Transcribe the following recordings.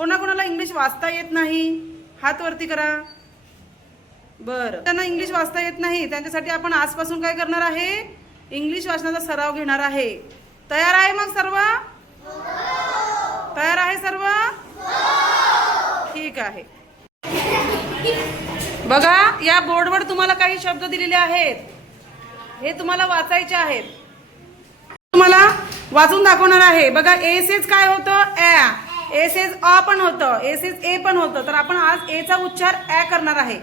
कोणाकोणाला इंग्लिश वाचता येत नाही? हात वरती करा. बरं. त्यांना इंग्लिश वाचता येत नाही. त्यांच्यासाठी आपण आजपासून काय करणार आहे? इंग्लिश वाचनाचा सराव घेणार आहे. तयार आहे मग सर्व? तयार आहे सर्व? ठीक आहे. बघा या बोर्डवर तुम्हाला काही शब्द दिलेले आहेत. हे तुम्हाला वाचायचे आहेत. तुम्हाला वाचून दाखवणार आहे. बघा एसेच काय होतं? ॲ एस एसेच अ पण होतं. एसेच ए पण होतं. तर आपण आज एचा उच्चार ॲ करणार आहे.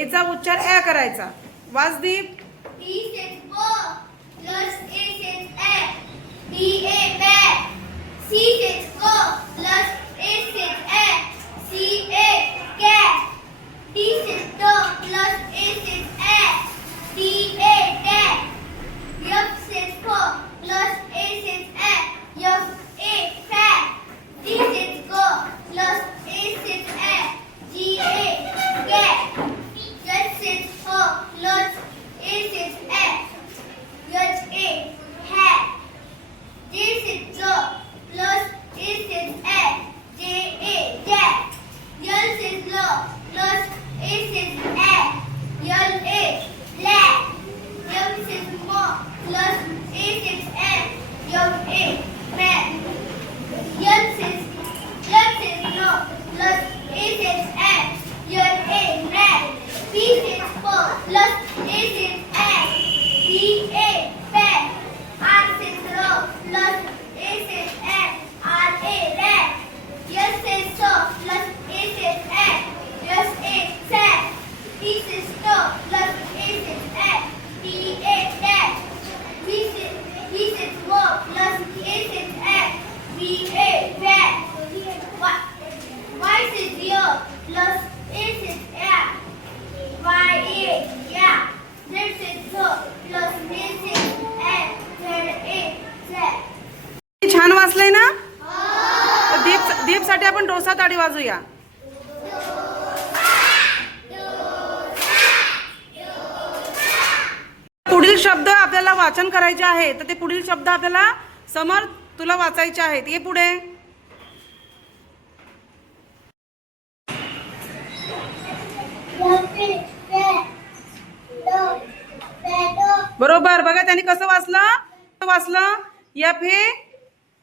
एचा उच्चार ॲ करायचा. वाचदीप plus A says yeah. Y A yeah. Z says go, plus A says egg, Z A Z. छान वाचलंय ना? तर दीप दीपसाठी आपण डोसा ताडी वाजूया. पुढील शब्द आपल्याला वाचन करायचे आहे तर ते पुढील शब्द आपल्याला समर तुला वाचायचे आहेत. ये पुढे. बरोबर बघा त्यांनी कसं वाचलं? वाचलं? यफ हे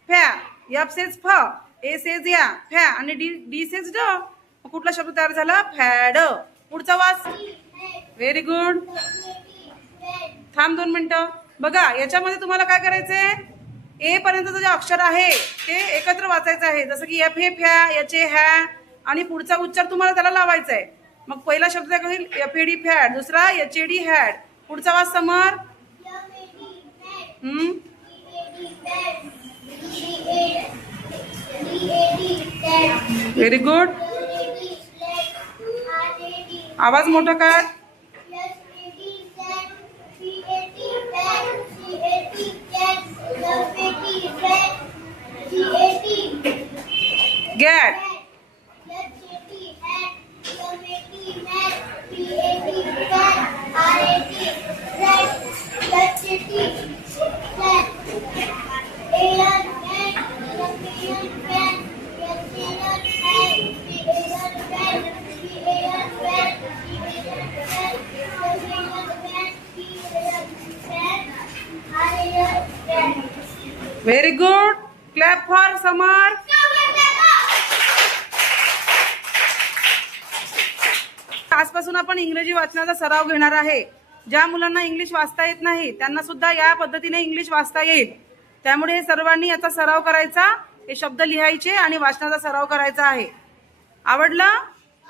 फॅ यफ सेज फ ए सेज या फॅ आणि डी डी सेज ड. कुठला शब्द तयार झाला? फॅड. पुढचा वाच. व्हेरी गुड थांब दोन मिनटं. बघा याच्यामध्ये तुम्हाला काय करायचंय? ए पर्यंतचं जे अक्षर आहे ते एकत्र वाचायचं आहे. जसं की एफ हे फ्या याचे हॅ आणि पुढचा उच्चार तुम्हाला त्याला लावायचा आहे मग पहिला शब्द काय होईल? एफ ए डी फॅड दुसरा एच ए डी हॅड पुढचा वाच समर? व्हेरी गुड आवाज मोठा काय get very good clap for Samar आजपासून आपण इंग्रजी वाचनाचा सराव घेणार आहे. ज्या मुलांना इंग्लिश वाचता येत नाही त्यांना सुद्धा या पद्धतीने इंग्लिश वाचता येईल. त्यामुळे हे सर्वांनी याचा सराव करायचा हे शब्द लिहायचे आणि वाचनाचा सराव करायचा आहे. आवडलं?